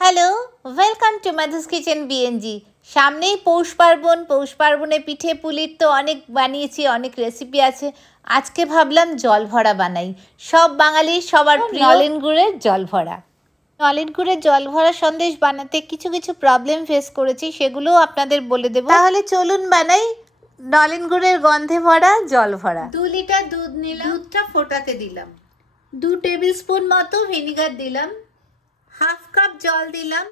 Hello, welcome to Madhu's kitchen BNG. সামনেই পৌষ পার্বণে পিঠে পুলির তো অনেক বানিয়েছি, অনেক রেসিপি আছে। আজকে ভাবলাম জল ভরা বানাই। সব বাঙালির সবার প্রিয় নলেন গুড়ের জল ভরা। নলেন গুড়ের জল ভরা সন্দেশ বানাতে কিছু কিছু প্রবলেম ফেস করেছি, সেগুলোও আপনাদের বলে দেবো। তাহলে চলুন বানাই নলেন গুড়ের গন্ধে ভরা জল ভরা। 2 লিটার দুধ নিলাম, দুধটা ফোটাতে দিলাম। 2 টেবিল স্পুন মতো ভিনিগার দিলাম, হাফ কাপ জল দিলাম।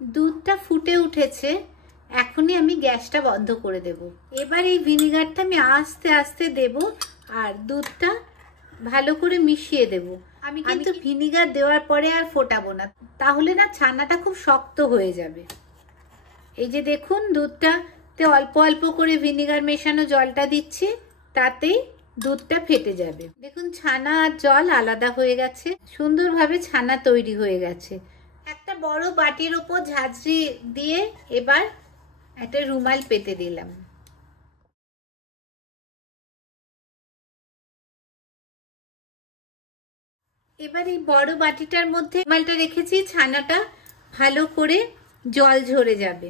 দুধটা ফুটে উঠেছে, এখনই আমি গ্যাসটা বন্ধ করে দেব। এবার এই ভিনিগারটা আমি আস্তে আস্তে দেব আর দুধটা ভালো করে মিশিয়ে দেব। আমি কিন্তু ভিনিগার দেওয়ার পরে আর ফোটাবো না, তাহলে না ছানাটা খুব শক্ত হয়ে যাবে। এই যে দেখুন, দুধটাতে অল্প অল্প করে ভিনিগার মেশানো জলটা দিচ্ছি, তাতেই দুধটা ফেটে যাবে। দেখুন, ছানা আর জল আলাদা হয়ে গেছে, সুন্দরভাবে ছানা তৈরি হয়ে গেছে। একটা বড় বাটির উপর ঝাঁঝরি দিয়ে এবার একটা রুমাল পেতে দিলাম। এবার এই বড় বাটিটার মধ্যে রুমালটা রেখেছি, ছানাটা ভালো করে জল ঝরে যাবে।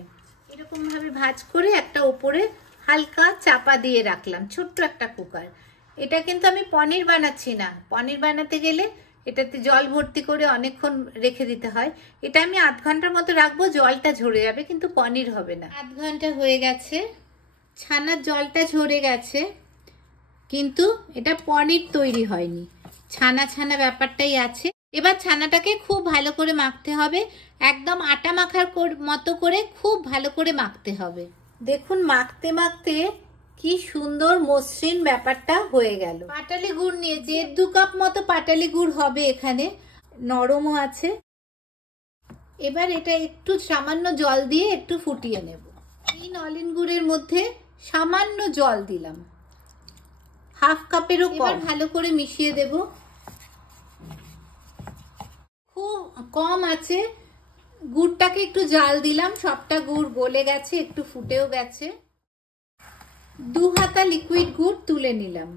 এরকম ভাবে ভাঁজ করে একটা ওপরে হালকা চাপা দিয়ে রাখলাম, ছোট্ট একটা কুকার। এটা কিন্তু আমি পনির বানাচ্ছি না, পনির বানাতে গেলে এটাতে জল ভর্তি করে অনেকক্ষণ রেখে দিতে হয়। এটা আমি আধ ঘন্টার মতো রাখবো, জলটা ঝরে যাবে, কিন্তু পনির হবে না। আধ ঘন্টা হয়ে গেছে, ছানার জলটা ঝরে গেছে, কিন্তু এটা পনির তৈরি হয়নি, ছানা ছানা ব্যাপারটাই আছে। এবার ছানাটাকে খুব ভালো করে মাখতে হবে, একদম আটা মাখার মতো করে খুব ভালো করে মাখতে হবে। দেখুন, মাখতে মাখতে কি সুন্দর মসৃণ ব্যাপারটা হয়ে গেল। পাটালি গুড় নিয়েছি, 1-2 কাপ মতো পাটালি গুড় হবে, এখানে নরমও আছে। এবার এটা একটু সামান্য জল দিয়ে একটু ফুটিয়ে নেব। এই নলেন গুড়ের মধ্যে সামান্য জল দিলাম, হাফ কাপেরও কম। ভালো করে মিশিয়ে দেব। খুব কম আছে, গুড়টাকে একটু জাল দিলাম, সবটা গুড় গলে গেছে, একটু ফুটেও গেছে। 2 হাতা লিকুইড গুড় তুলে নিলাম।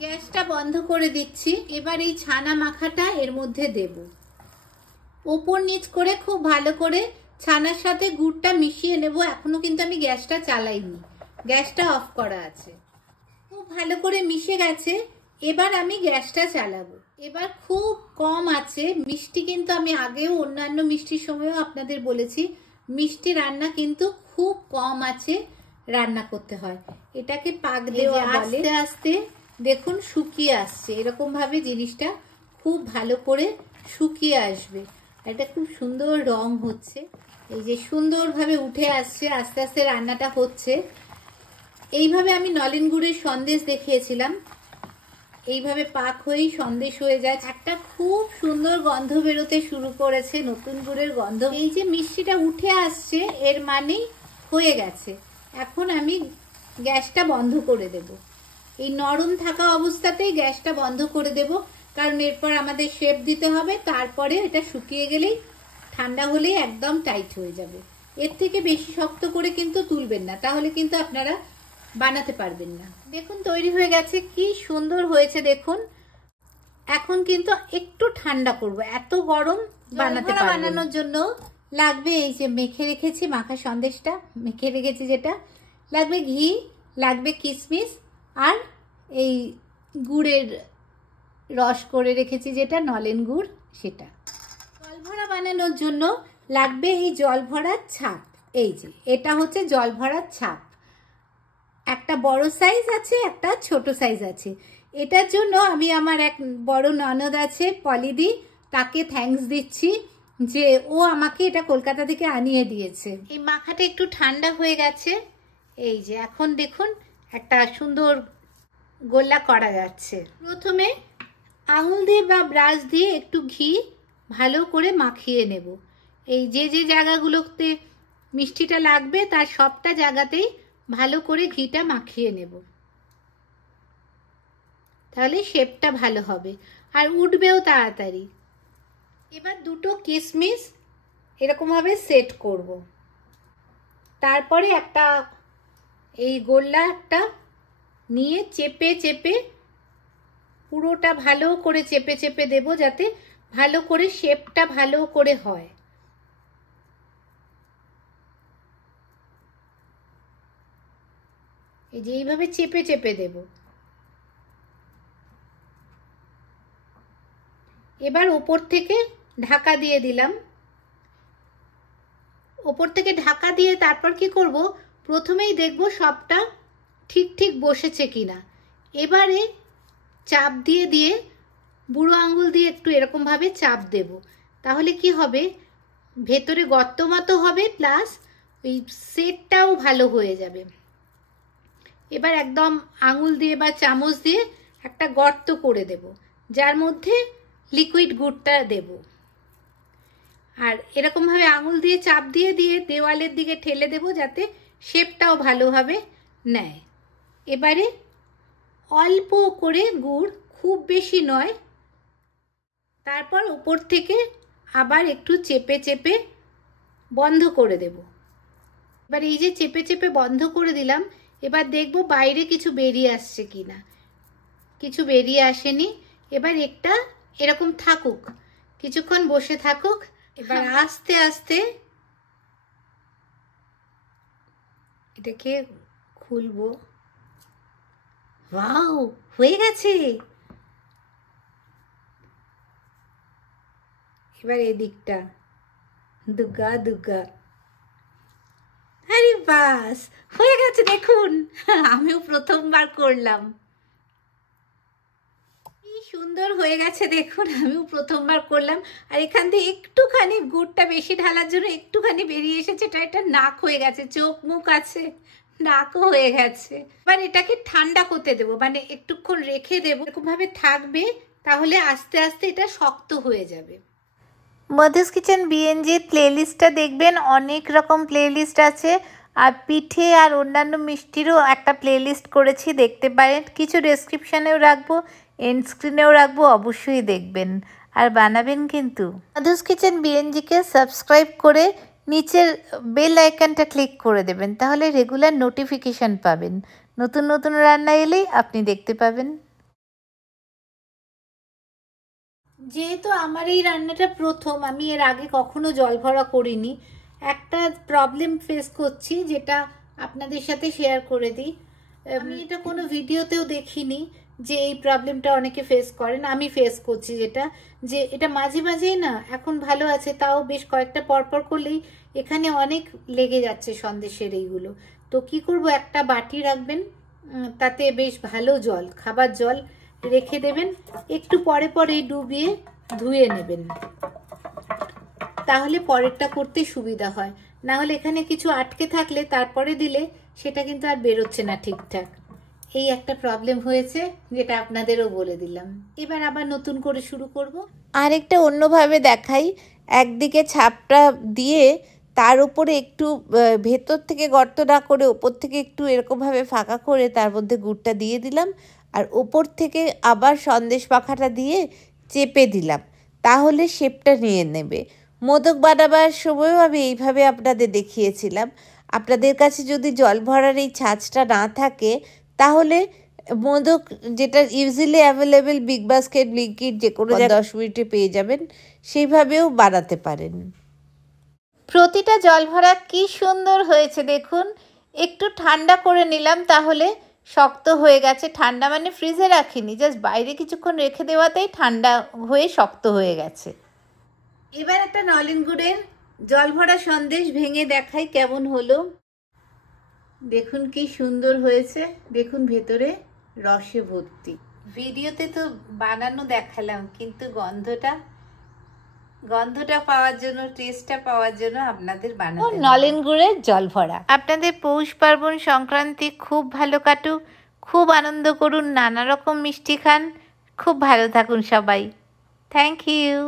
গ্যাসটা বন্ধ করে দিচ্ছি। এবার এই ছানা মাখাটা এর মধ্যে দেব, ওপর নিচ করে খুব ভালো করে ছানার সাথে গুড়টা মিশিয়ে নেব। এখনো কিন্তু আমি গ্যাসটা চালাইনি, গ্যাসটা অফ করা আছে। খুব ভালো করে মিশে গেছে, এবার আমি গ্যাসটা চালাবো। এবার খুব কম আছে, মিষ্টি কিন্তু আমি আগেও অন্যান্য মিষ্টির সময়ও আপনাদের বলেছি, মিষ্টি রান্না কিন্তু খুব কম আছে রান্না করতে হয়। এটাকে পাক দেওয়া বলে। আস্তে আস্তে দেখুন শুকিয়ে আসছে, এরকম ভাবে জিনিসটা খুব ভালো করে শুকিয়ে আসবে। এটা খুব সুন্দর রং হচ্ছে, এই যে সুন্দরভাবে উঠে আসছে, আস্তে আস্তে রান্নাটা হচ্ছে। এইভাবে আমি নলেন গুড়ের সন্দেশ দেখিয়েছিলাম, এইভাবে পাক হয়েই সন্দেশ হয়ে যায়। একটা খুব সুন্দর গন্ধ বেরোতে শুরু করেছে, নতুন গুড়ের গন্ধ। এই যে মিষ্টিটা উঠে আসছে, এর মানেই হয়ে গেছে। এখন আমি গ্যাসটা বন্ধ করে দেব। এই নরম থাকা অবস্থাতেই গ্যাসটা বন্ধ করে দেব, কারণ এরপর আমাদের শেপ দিতে হবে। তারপরে এটা শুকিয়ে গেলেই, ঠান্ডা হলেই একদম টাইট হয়ে যাবে। এর থেকে বেশি শক্ত করে কিন্তু তুলবেন না, তাহলে কিন্তু আপনারা বানাতে পারবেন না। দেখুন, তৈরি হয়ে গেছে, কি সুন্দর হয়েছে দেখুন। এখন কিন্তু একটু ঠান্ডা করব, এত গরম বানাতে পারবো না। বানানোর জন্য লাগবে এই যে মেখে রেখেছি, মাখা সন্দেশটা মেখে রেখেছি, যেটা লাগবে ঘি, লাগবে কিশমিশ, আর এই গুড়ের রস করে রেখেছি যেটা নলেন গুড়, সেটা। জল ভরা বানানোর জন্য লাগবে এই জল ভরার ছাপ। এই যে এটা হচ্ছে জল ভরার ছাপ, একটা বড় সাইজ আছে, একটা ছোট সাইজ আছে। এটার জন্য আমি আমার এক বড় ননদ আছে পলিদি, তাকে থ্যাঙ্কস দিচ্ছি যে ও আমাকে এটা কলকাতা থেকে আনিয়ে দিয়েছে। এই মাখাটা একটু ঠান্ডা হয়ে গেছে, এই যে এখন দেখুন একটা সুন্দর গোল্লা করা যাচ্ছে। প্রথমে আঙুল দিয়ে বা ব্রাশ দিয়ে একটু ঘি ভালো করে মাখিয়ে নেব। এই যে যে জায়গাগুলোতে মিষ্টিটা লাগবে তার সবটা জায়গাতেই ভালো করে ঘিটা মাখিয়ে নেব, তাহলে শেপটা ভালো হবে আর উঠবেও তাড়াতাড়ি। এবার 2টো কিশমিশ এরকমভাবে সেট করব। তারপরে একটা এই গোল্লা একটা নিয়ে চেপে চেপে পুরোটা ভালো করে চেপে চেপে দেব, যাতে ভালো করে শেপটা ভালো করে হয়। এই যে এইভাবে চেপে চেপে দেব। এবার উপর থেকে ঢাকা দিয়ে দিলাম। উপর থেকে ঢাকা দিয়ে তারপর কি করব, প্রথমেই দেখব সবটা ঠিক ঠিক বসেছে কিনা। এবারে চাপ দিয়ে দিয়ে বুড়ো আঙুল দিয়ে একটু এরকমভাবে চাপ দেব। তাহলে কি হবে, ভেতরে গর্ত মতো হবে, প্লাস ওই সেটটাও ভালো হয়ে যাবে। এবার একদম আঙুল দিয়ে বা চামচ দিয়ে একটা গর্ত করে দেব, যার মধ্যে লিকুইড গুড়টা দেব। আর এরকমভাবে আঙুল দিয়ে চাপ দিয়ে দিয়ে দেওয়ালের দিকে ঠেলে দেব, যাতে শেপটাও ভালোভাবে নেয়। এবারে অল্প করে গুড়, খুব বেশি নয়, তারপর উপর থেকে আবার একটু চেপে চেপে বন্ধ করে দেব। এবার এই যে চেপে চেপে বন্ধ করে দিলাম, এবার দেখব বাইরে কিছু বেরিয়ে আসছে কিনা। কিছু বেরিয়ে আসেনি। এবার একটা এরকম থাকুক, কিছুক্ষণ বসে থাকুক। এবার আস্তে আস্তে এটাকে খুলবো। ওয়াও, হয়ে গেছে। এবার এদিকটা দুগা দুগা। আরে বাস, হয়ে গেছে দেখুন। আমিও প্রথমবার করলাম। কি সুন্দর হয়ে গেছে দেখুন, আমিও প্রথমবার করলাম। আর এখান থেকে একটুখানি গুড়টা বেশি ঢালার জন্য একটুখানি বেরিয়ে এসেছে। এটা নাক হয়ে গেছে, চোখ মুখ আছে, নাকও হয়ে গেছে। এবার এটাকে ঠান্ডা করতে দেবো, মানে একটুক্ষণ রেখে দেবো, এরকমভাবে থাকবে। তাহলে আস্তে আস্তে এটা শক্ত হয়ে যাবে। মধুস কিচেন বিএনজির প্লেলিস্টটা দেখবেন, অনেক রকম প্লেলিস্ট আছে। আর পিঠে আর অন্যান্য মিষ্টিরও একটা প্লেলিস্ট করেছি, দেখতে পারেন। কিছু ডেসক্রিপশানেও রাখবো, এন্ড স্ক্রিনেও রাখবো, অবশ্যই দেখবেন আর বানাবেন কিন্তু। মধুস কিচেন বিএনজিকে সাবস্ক্রাইব করে নিচের বেল আইকনটা ক্লিক করে দেবেন, তাহলে রেগুলার নোটিফিকেশান পাবেন। নতুন নতুন রান্না এলেই আপনি দেখতে পাবেন। যেহেতু আমার এই রান্নাটা প্রথম, আমি এর আগে কখনো জল ভরা করিনি, একটা প্রবলেম ফেস করছি, যেটা আপনাদের সাথে শেয়ার করে দিই। আমি এটা কোনো ভিডিওতেও দেখিনি যে এই প্রবলেমটা অনেকে ফেস করেন, আমি ফেস করছি। যেটা যে এটা মাঝে মাঝেই না, এখন ভালো আছে, তাও বেশ কয়েকটা পরপর করলেই এখানে অনেক লেগে যাচ্ছে সন্দেশের এইগুলো। তো কি করব, একটা বাটি রাখবেন, তাতে বেশ ভালো জল, খাবার জল রেখে দেবেন, একটু পরে পরে ডুবিয়ে ধুয়ে নেবেন, তাহলে পরেরটা করতে সুবিধা হয়। না হলে এখানে কিছু আটকে থাকলে তারপরে দিলে সেটা কিন্তু আর বেরোচ্ছে না ঠিকঠাক। এই একটা প্রবলেম হয়েছে, যেটা আপনাদেরও বলে দিলাম। এবার আবার নতুন করে শুরু করব। আরেকটা অন্যভাবে দেখাই, একদিকে ছাপটা দিয়ে তার উপরে একটু ভেতর থেকে গর্ত না করে ওপর থেকে একটু এরকমভাবে ফাঁকা করে তার মধ্যে গুড়টা দিয়ে দিলাম, আর ওপর থেকে আবার সন্দেশ পাখাটা দিয়ে চেপে দিলাম, তাহলে শেপটা নিয়ে নেবে। মোদক বানাবার সময়ও আমি এইভাবে আপনাদের দেখিয়েছিলাম। আপনাদের কাছে যদি জল ভরার এই ছাঁচটা না থাকে, তাহলে মোদক, যেটা usually available big basket, Blinkit, যে কোনো 10 মিনিটে পেয়ে যাবেন, সেইভাবেও বানাতে পারেন। প্রতিটা জল ভরা কি সুন্দর হয়েছে দেখুন। একটু ঠান্ডা করে নিলাম, তাহলে শক্ত হয়ে গেছে। ঠান্ডা মানে ফ্রিজে রাখিনি, জাস্ট বাইরে কিছুক্ষণ রেখে দেওয়াতেই ঠান্ডা হয়ে শক্ত হয়ে গেছে। এবার একটা নলেন গুড়ের জল ভরা সন্দেশ ভেঙে দেখাই কেমন হলো। দেখুন কি সুন্দর হয়েছে, দেখুন ভেতরে রসে ভর্তি। ভিডিওতে তো বানানো দেখালাম, কিন্তু গন্ধটা পাওয়ার জন্য, টেস্টটা পাওয়ার জন্য আপনাদের বানাতে নলেন গুড়ের জল ভরা। আপনাদের পৌষ পার্বণ সংক্রান্তি খুব ভালো কাটুক, খুব আনন্দ করুন, নানা রকম মিষ্টি খান, খুব ভালো থাকুন সবাই। Thank you.